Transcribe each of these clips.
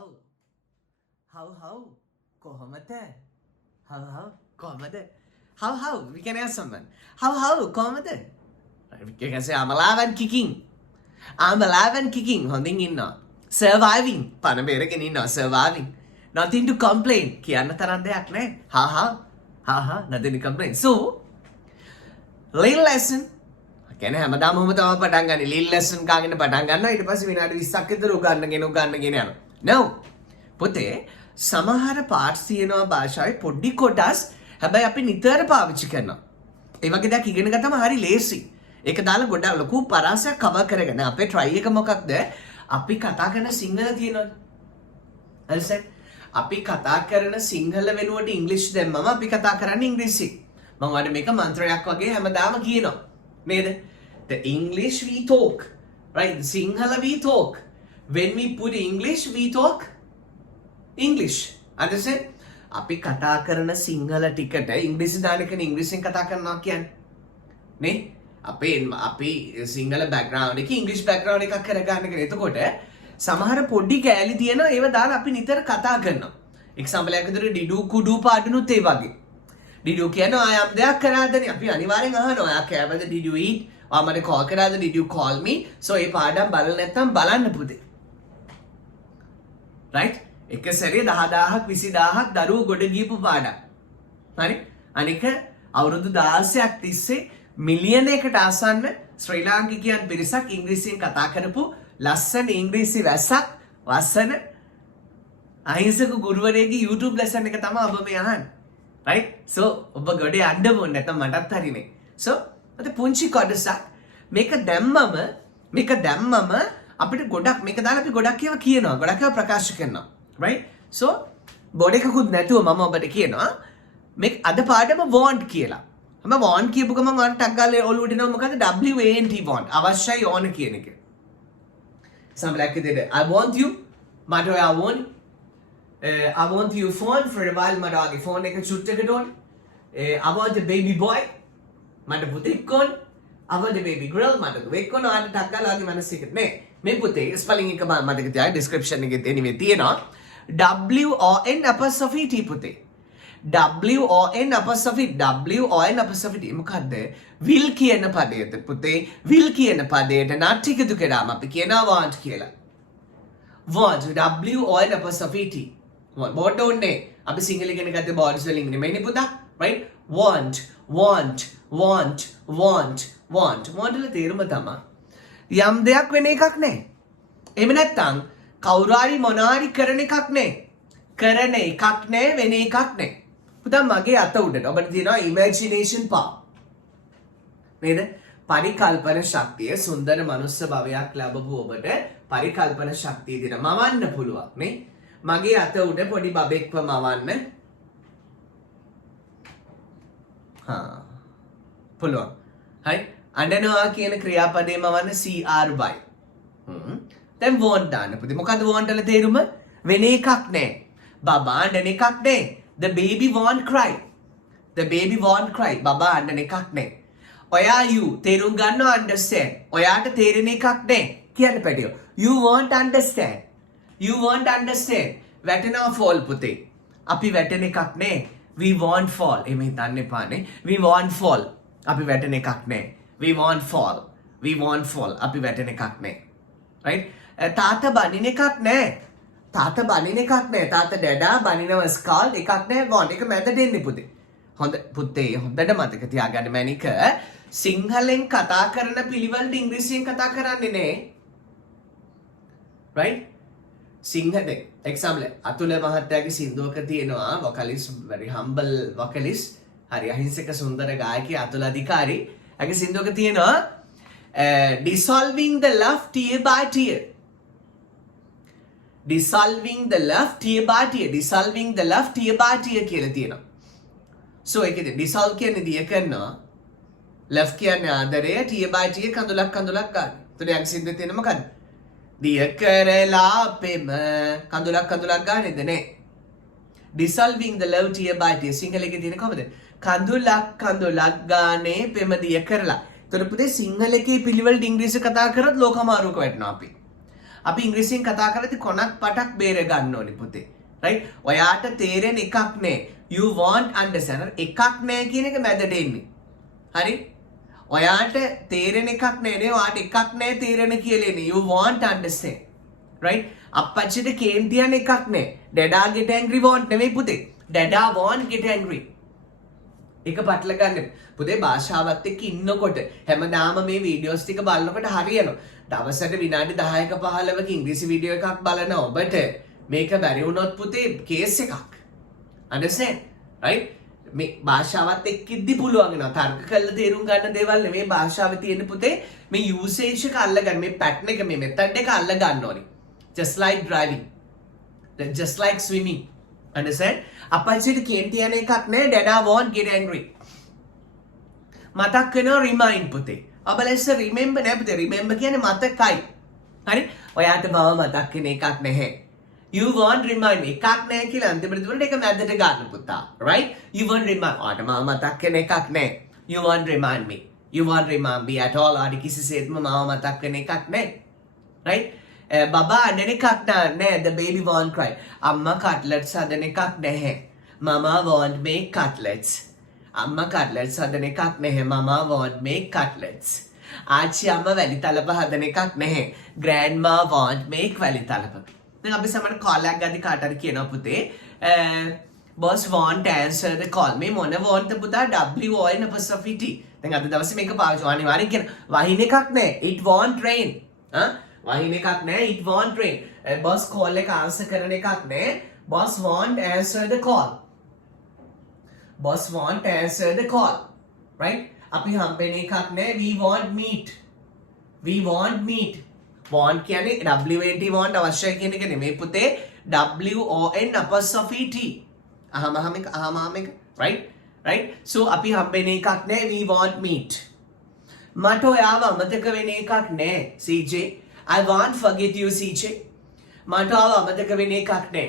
how how කොහොමද how කොහොමද how we can ask someone how කොහොමද we can say I'm alive and kicking හොඳින් ඉන්නවා surviving පණ බේරගෙන ඉන්නවා surviving nothing to complain කියන්න තරම් දෙයක් නැහැ how nothing to complain so little lesson කියන්නේ හැමදාම ඔහොම තමයි පටන් ගන්න. little lesson කාගෙන පටන් ගන්නවා. ඊට පස්සේ විනාඩි 20ක් විතර උගන්නගෙන යනවා. no පුතේ සමහර parts තියෙනවා භාෂාවේ පොඩි කොටස් හැබැයි අපි නිතර පාවිච්චි කරනවා. ඒ වගේ දෙයක් ඉගෙන ගත්තම හරි ලේසි. ඒක දාලා ගොඩක් ලොකු පරාසයක් කවර් කරගෙන අපේ try එක මොකක්ද? අපි කතා කරන සිංහල තියෙනවනේ. හරිද? අපි කතා කරන සිංහල වෙනුවට ඉංග්‍රීසි දැම්මම අපි කතා කරන්නේ ඉංග්‍රීසි. මම ඔයාලට මේක මන්ත්‍රයක් වගේ හැමදාම කියනවා. නේද? The English we talk, right? The Sinhala we talk. When we put English, we talk English. Understand? අපි කතා කරන සිංහල ටිකට ඉංග්‍රීසි දාන එක ඉංග්‍රීසියෙන් කතා කරනවා කියන්නේ. නේ? අපි සිංහල බෑග්ග්‍රවුන්ඩ් එකේ ඉංග්‍රීසි බෑග්ග්‍රවුන්ඩ් එකක් කරගන්න කෙනෙක්. එතකොට සමහර පොඩි කෑලි තියෙනවා ඒව දාලා අපි නිතර කතා කරනවා. එක්සැම්පල් එකක් විදිහට ඩිඩු කුඩු පාඩනුත් ඒ වගේ. ඩිඩු කියනවා ආයම් දෙයක් කරාදනේ අපි අනිවාර්යෙන් අහනවා. ඔයා කෑවද did you eat? ඔයා මට කෝල් කරාද did you call me? so ඒ පාඩම් බලලා නැත්තම් බලන්න පුතේ. right? එක සැරේ 10000ක් 20000ක් දරුවෝ ගොඩ ගියපු පාඩම්. හරි? අනික අවුරුදු 16ක් තිස්සේ මිලියනයකට ආසන්න ශ්‍රී ලාංකිකයන් පිරිසක් ඉංග්‍රීසියෙන් කතා කරපු ලස්සන ඉංග්‍රීසි වැසක් වසන අහිංසක ගුරුවරයෙක්ගේ YouTube lesson එක තමයි ඔබ මේ අහන්නේ. right? so ඔබ ගොඩේ යන්න ඕනේ නැත්නම් මටත් හරිනේ. so අද පුංචි කොටසක් මේක දැම්මම අපිට ගොඩක් මේක දාලා අපි ගොඩක් ඒවා කියනවා. ගොඩක් ඒවා ප්‍රකාශ කරනවා. right? so බෝඩ් එකකුත් නැතුව මම ඔබට කියනවා මේක අද පාඩම want කියලා. මම want කියපු ගමන් ඔයාලට ටක් ගාලා ඔලුවට එනවා මොකද want want අවශ්‍යයි ඕන කියන එක. සම්බලක් විදිහට I want you මට ඔයා ඕනේ. I want your phone for a while මට ඔයාගේ ෆෝන් එක චුට්ටකට ඕනේ. I want a baby boy මට පුතෙක් ඕනේ. I want a baby girl මට දුවෙක් ඕනේ. ඔයාලට ටක් ගාලා ඔයාගේ මනසෙකට නේ. මේ පුතේ ස්පෙලිං එක මතක තියාගන්න description එකේ anyway තියෙනවා. WON apostrophe T පුතේ. WON මොකද්ද? will කියන පදයට පුතේ will කියන පදයට නාට්‍ය එකතු කරාම අපි කියනවා want කියලා. want WON apostrophe T. Board ඕනේ. අපි සිංහල ඉගෙන ගත්තේ බෝඩ් ස්පෙලිං නෙමෙයිනේ පුතා. right? want වල තේරුම තමයි යම් දෙයක් වෙන එකක් නෑ. එහෙම නැත්නම් කවුරු හරි මොනාරි කරන එකක් නෑ. කරන එකක් නෑ වෙන එකක් නෑ. පුතා මගේ අත උඩට ඔබට තියෙනවා imagination power. නේද? පරිකල්පන ශක්තිය සුන්දර මනුස්ස භවයක් ලැබපු ඔබට පරිකල්පන ශක්තිය දින මවන්න පුළුවන් නේ. මගේ අත උඩ පොඩි බබෙක්ව මවන්න. පුළුවන්. හරි? අඬනවා කියන ක්‍රියාපදේ මවන්න CRY. දැන් want දාන්න පුතේ. මොකද්ද want වල තේරුම? වෙන එකක් නෑ. බබා අඬන එකක් නෑ. The baby won't cry. බබා අඬන එකක් නෑ. ඔයා you තේරුම් ගන්නවා understand. ඔයාට තේරෙන එකක් නෑ. කියන්න පැටියෝ. You won't understand. වැටෙනවා fall පුතේ. අපි වැටෙන එකක් නෑ. We won't fall. එමෙ හිතන්න එපානේ. We won't fall. අපි වැටෙන එකක් නෑ. We won't fall. අපි වැටෙන එකක් නෑ. right? තාත්තා බනින එකක් නෑ. තාත්තා ඩැඩා බනිනව ස්කාල් එකක් නෑ want. එක මැදට එන්නේ පුතේ. හොඳ පුතේ හොඳට මතක තියාගන්න මැනික සිංහලෙන් කතා කරන පිළිවෙලට ඉංග්‍රීසියෙන් කතා කරන්නේ නෑ. right? සිංහලෙන් example අතුල මහත්තයාගේ සින්දුවක තියෙනවා vocalist very humble vocalist හරි අහිංසක සුන්දර ගායකී අතුල අධිකාරි. ඇගේ සින්දුවක තියෙනවා dissolving the love tear by tear. dissolving the love tear by tear කියලා තියෙනවා. so ඒකෙද dissolve කියන්නේ දිය කරනවා. love කියන්නේ ආදරය tear by tear කඳුලක් ගන්න. එතකොට යම් සින්දුවේ තියෙන මොකද්ද? දිය කරලා පෙම කඳුලක් ගන්නේද නේ. dissolving the love tear by tear සිංහලයේ තියෙන කොහමද? කඳුලක් ගානේ පෙම දිය කරලා. එතකොට පුතේ සිංහලයේ පිළිවෙලට ඉංග්‍රීසි කතා කරත් ලෝකමාරුවක වැටෙනවා අපි. අපි ඉංග්‍රීසියෙන් කතා කරද්දී කොනක් පටක් බේර ගන්න ඕනේ පුතේ. right? ඔයාට තේරෙන එකක් නෑ. You won't understand. එකක් නෑ කියන එක මැදට එන්නේ. හරි? ඔයාට තේරෙන එකක් නෑ නේ. ඔයාට එකක් නෑ තේරෙන කියලා එන්නේ. You won't understand. right? අප්පච්චිට කේන්තියන් එකක් නෑ. Dada get angry won't නෙමෙයි පුතේ. Dada won't get angry. එක පටල ගන්න පුතේ භාෂාවත් එක්ක ඉන්නකොට හැමදාම මේ වීඩියෝස් ටික බලනකොට හරියනවා. දවසට විනාඩි 10ක 15ක ඉංග්‍රීසි වීඩියෝ එකක් බලන ඔබට මේක බැරි වුණොත් පුතේ කේස් එකක්. understand? right? මේ භාෂාවත් එක්ක ඉද්දි පුළුවන් වෙනවා. තර්ක කරලා තේරුම් ගන්න දේවල් නෙමෙයි භාෂාවේ තියෙන පුතේ. මේ යූසේජ් එක අල්ලගන්න, මේ පැටර්න් එක, මේ මෙතඩ් එක අල්ල ගන්න ඕනේ. just like driving. just like swimming. understand? අපච්චිට කේන්ති යන එකක් නෑ. Dada won't get angry. මතක් වෙනවා remind පුතේ. ඔබ ලෙස remember නෑ පුතේ. remember කියන්නේ මතකයි. හරි? ඔයාට බව මතක් වෙන එකක් නැහැ. You won't remind me. එකක් නෑ කියලා අන්තිමට දුන්නට ඒක මැදට ගන්න පුතා. right? You won't remind. ඔයාට මම මතක් වෙන එකක් නෑ. You won't remind me. You won't remind me at all. ඔයාට කිසිසේත්ම මම මතක් වෙන එකක් නෑ. right? බබා අඬන එකක් නෑ. The baby won't cry. අම්මා cutlets හදන එකක් නැහැ. Mama won't make cutlets. අම්මා cutlets හදන එකක් නැහැ. Mama won't make cutlets. ආච්චි අම්මා වැලි තලප හදන එකක් නැහැ. Grandma won't make වැලි තලප. දැන් අපි සමහර call එකක් ගද්දි කාට හරි කියනවා පුතේ boss won't answer the call. මේ මොන won't පුතා WON apostrophe T. දැන් අද දවසේ මේක පාවිච්චි අනිවාර්යෙන් කියන වහින එකක් නැහැ. It won't rain. වහින එකක් නැහැ. It won't rain. boss call එක answer කරන එකක් නැහැ. boss won't answer the call. boss won't answer the call. right? අපි හම්බෙන එකක් නැහැ. We won't meet. We won't meet. want කියන්නේ WNT want අවශ්‍යයි කියන එක නෙමෙයි පුතේ. WON apostrophe T. අහම එක. right? so අපි හම්බෙන එකක් නැහැ. We won't meet. මට ඔයාව අමතක වෙන එකක් නැහැ. CJ. I won't forget you CJ. මට ඔයාව අමතක වෙන එකක් නැහැ.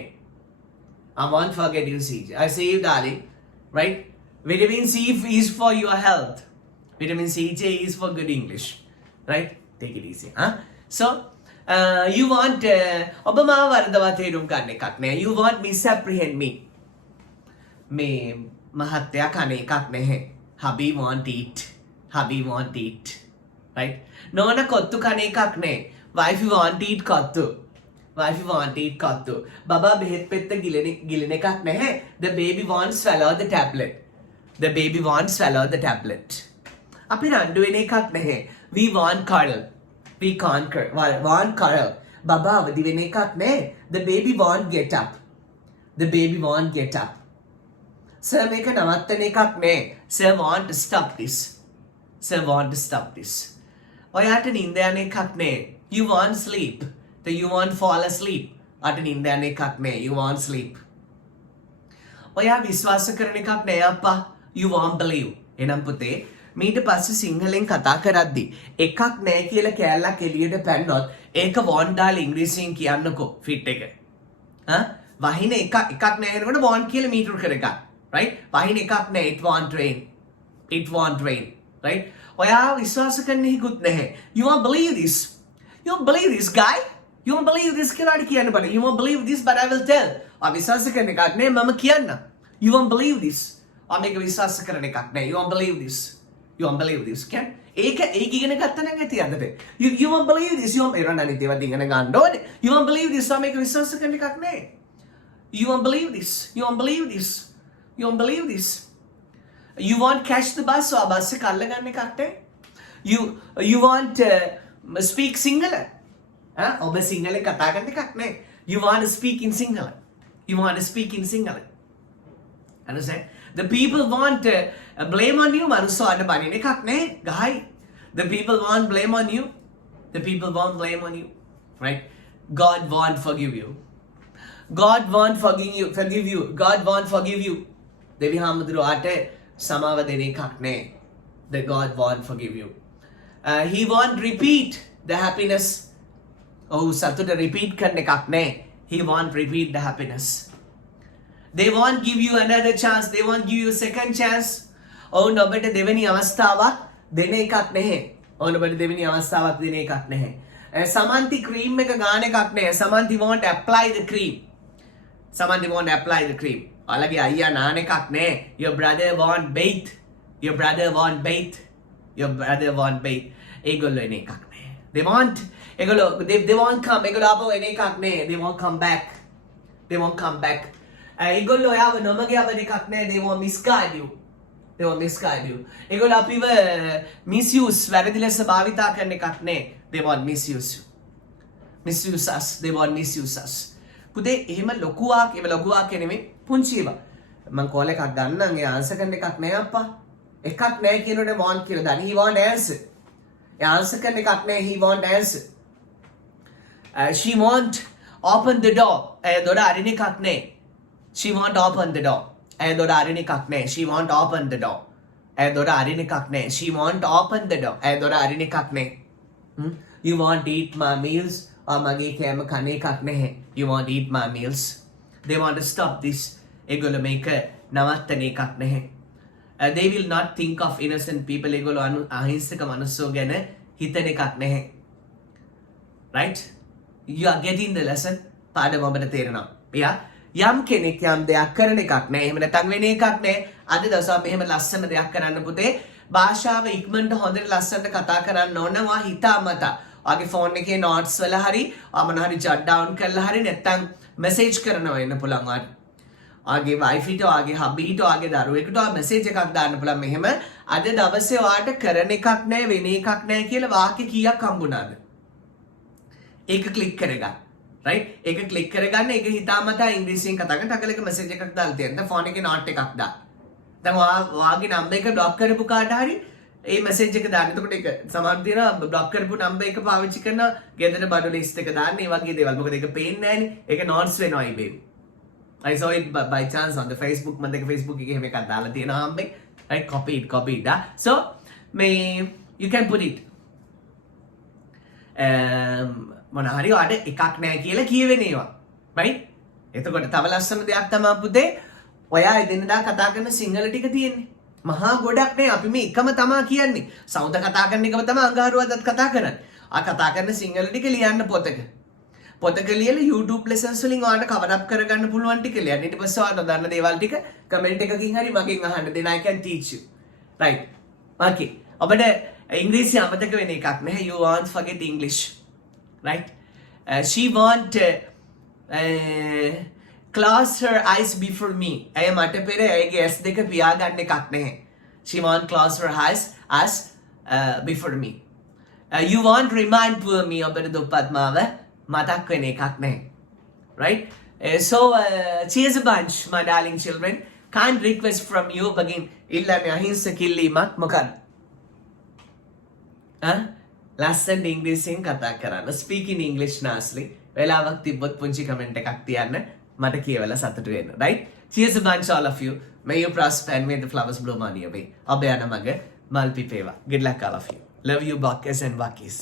I won't forget you CJ. I say you darling. right? Vitamin C is for your health. Vitamin CJ is for good English. right? take it easy. So, you want ඔබ මාව වරදවා තේරුම් ගන්න එකක් නෑ. You won't misapprehend me. මේ මහත්තයා කන එකක් නැහැ. Hubby won't eat. Hubby won't eat. right? නෝන කොත්තු කන එකක් නෑ. Wife won't eat kottu. Wife won't eat kottu. බබා බෙහෙත් පෙත්ත ගිලෙන එකක් නැහැ. The baby won't swallow the tablet. The baby won't swallow the tablet. අපි රණ්ඩු වෙන එකක් නැහැ. We won't quarrel. We can't quarrel. බබා අවදි වෙන එකක් නෑ. The baby won't get up. The baby won't get up. Sir මේක නවත්තන එකක් නෑ. Sir want to stop this. Sir want to stop this. ඔයාට නිින්ද යන එකක් නෑ. You won't sleep. You won't fall asleep. ඔයාට නිින්ද යන එකක් නෑ. You won't sleep. ඔයා විශ්වාස කරන එකක් නෑ අප්පා. You won't believe. එනම් පුතේ මීට පස්සේ සිංහලෙන් කතා කරද්දි එකක් නෑ කියලා කෑල්ලක් එළියට පැන්නොත් ඒක won't දාලා ඉංග්‍රීසියෙන් කියන්නකෝ ෆිට් එක. වහින එකක් නෑ එනකොට won't කියලා මීටර කරගන්න. right? වහින එකක් නෑ. It won't rain. It won't rain. right? ඔයා විශ්වාස කරන්න හිකුත් නැහැ. You won't believe this. You won't believe this guy. You won't believe this කියලා කියන්න බෑ. You won't believe this but I will tell. ඔයා විශ්වාස කරන එකක් නෑ මම කියන්න. You won't believe this. ඔයා මේක විශ්වාස කරන එකක් නෑ. You won't believe this. You won't believe this. ඒක ඉගෙන ගත්ත නම් ඇති අදට. You won't believe this. You won't අනිත් ඒවා ඉගෙන ගන්න ඕනේ. You won't believe this. ඔයා මේක විශ්වාස කරන එකක් නෑ. You won't believe this. You won't believe this. You won't believe this. You won't catch the bus. ඔයා බස් එක අල්ල ගන්න එකක් නෑ. You won't speak Sinhala. ඔබ සිංහලෙන් කතා කරන එකක් නෑ. You want to speak in Sinhala. You want to speak in Sinhala. Understand? The people want blame on you. මනුස්සෝ අන්න බනින එකක් නෑ. ගහයි. The people want blame on you. The people want blame on you. Right? God won't forgive you. God won't forgive you. God won't forgive you. දෙවි හාමුදුරුවාට සමාව දෙන එකක් නෑ. The God won't forgive you. He won't repeat the happiness. සතුට repeat කරන එකක් නෑ. He won't repeat the happiness. They won't give you another chance. They won't give you a second chance. ඔබට දෙවෙනි අවස්ථාවක් දෙන එකක් නැහැ. ඔබට දෙවෙනි අවස්ථාවක් දෙන එකක් නැහැ. Samanthi cream එක ගාන එකක් නෑ. Samanthi won't apply the cream. Samanthi won't apply the cream. ඔයාලගේ අයියා නාන එකක් නෑ. Your brother won't bathe. Your brother won't bathe. Your brother won't bathe. ඒගොල්ලෝ එන එකක් නෑ. They won't come. ඒගොල්ලෝ ආපහු එන එකක් නෑ. They won't come back. They won't come back. ඒගොල්ලෝ ඔයාව නොමග යවන එකක් නෑ. They won't misguide you. They won't misguide you. ඒගොල්ලෝ අපිව misuse වැරදි ලෙස භාවිතා කරන එකක් නෑ. They won't misuse you. Misuse us. They won't misuse us. පුතේ එහෙම ලොකුවක් නෙමෙයි පුංචි ඒවා. මම කෝල් එකක් ගන්නම් ඒ ආන්සර් කරන එකක් නෑ අප්පා. එකක් නෑ කියනොනේ want කියලා දාන්න. He won't answer. A answer කරන එකක් නෑ. He won't answer. She won't open the door. ඒ දොර අරින එකක් නෑ. She won't open the door. ඒ දොර අරින එකක් නෑ. She won't open the door. ඒ දොර අරින එකක් නෑ. She won't open the door. ඒ දොර අරින එකක් නෑ. You won't eat my meals. මගේ කෑම කන එකක් නැහැ. You won't eat my meals. They want to stop this. ඒගොල්ලෝ මේක නවත්තන එකක් නැහැ. They will not think of innocent people. ඒගොල්ලෝ අහිංසක මනුස්සෝ ගැන හිතන එකක් නැහැ. Right? You are getting the lesson. පාඩම ඔබට තේරෙනවා. එයා යම් කෙනෙක් යම් දෙයක් කරන එකක් නැහැ. එහෙම නැත්නම් වෙන එකක් නැහැ. අද දවසේ මෙහෙම ලස්සන දෙයක් කරන්න පුතේ. භාෂාව ඉක්මනට හොඳට ලස්සනට කතා කරන්න ඕන නම් හිතාමතා ආගේ ෆෝන් එකේ notes වල හරි මොන හරි jot down කරලා හරි නැත්නම් message කරනවා වෙන්න පුළුවන් වාට. ආගේ wifi ට ආගේ hubby ට ආගේ දරුවෙකුට message එකක් දාන්න පුළුවන් මෙහෙම අද දවසේ වාට කරන එකක් නැහැ වෙන එකක් නැහැ කියලා වාක්‍ය කීයක් හම්බුණාද? ඒක ක්ලික් කරගන්න. right? ඒක ක්ලික් කරගන්න ඒක හිතාමතා ඉංග්‍රීසියෙන් කතා කරන ටකල එක message එකක් දාලා තියෙන. දැන් ෆෝන් එකේ note එකක් දාන්න. දැන් වාගේ නම්බර් එක block කරපු කාට හරි ඒ මැසේජ් එක දාන්න. එතකොට ඒක සමහර දිනා බ්ලොක් කරපු නම්බර් එක පාවිච්චි කරන ගෙදර බඩු ලිස්ට් එක දාන්න. ඒ වගේ දේවල්. මොකද ඒක පේන්නේ නැහැනේ. ඒක notes වෙනවා ඉබේ. I saw it by chance on the Facebook. මම දෙක Facebook එකේ එහෙම එකක් දාලා තියෙනවා හම්බෙන්. right? Copy it. So you can put it. මොන හරි ඔයාට එකක් නැහැ කියලා කියවෙන ඒවා. right? එතකොට තව ලස්සන දෙයක් තමයි පුතේ ඔයා එදිනදා කතා කරන සිංහල ටික තියෙන්නේ. මහා ගොඩක් නේ අපි මේ එකම තමා කියන්නේ. සෞන්ද කතා කරන එකම තමයි අඟහරුවාදත් කතා කරන්නේ. කතා කරන සිංහල ටික ලියන්න පොතක. පොතක ලියලා YouTube lessons වලින් ඔයාලට cover up කරගන්න පුළුවන් ටික ලියන්න. ඊට පස්සේ ඔයාලට දන්න දේවල් ටික comment එකකින් හරි මගෙන් අහන්න. then I can teach you. right? okay. ඔබට ඉංග්‍රීසි අමතක වෙන එකක් නැහැ. You won't forget English. right? She won't close her eyes before me. ඇය මට පෙර ඇයගේ ඇස් දෙක පියාගන්න එකක් නැහැ. She won't close her eyes before me. You won't remind poor me. ඔබට දුප්පත් මාව මතක් වෙන එකක් නැහැ. right? So cheers a bunch my darling children. Kind request from you ඔබගෙන් ඉල්ලන්නේ අහිංසක ඉල්ලීමක් මොකක්ද? ලස්සන ඉංග්‍රීසියෙන් කතා කරන්න. Speak in English nicely. වෙලාවක් තිබ්බොත් පුංචි කමෙන්ට් එකක් තියන්න. මට කියවලා සතුටු වෙන්න. right? Cheers a bunch all of you. May you prosper and may the flowers bloom on your way. ඔබ යන මග මල් පිපේවා. Good luck all of you. Love you Buckers and Buckies.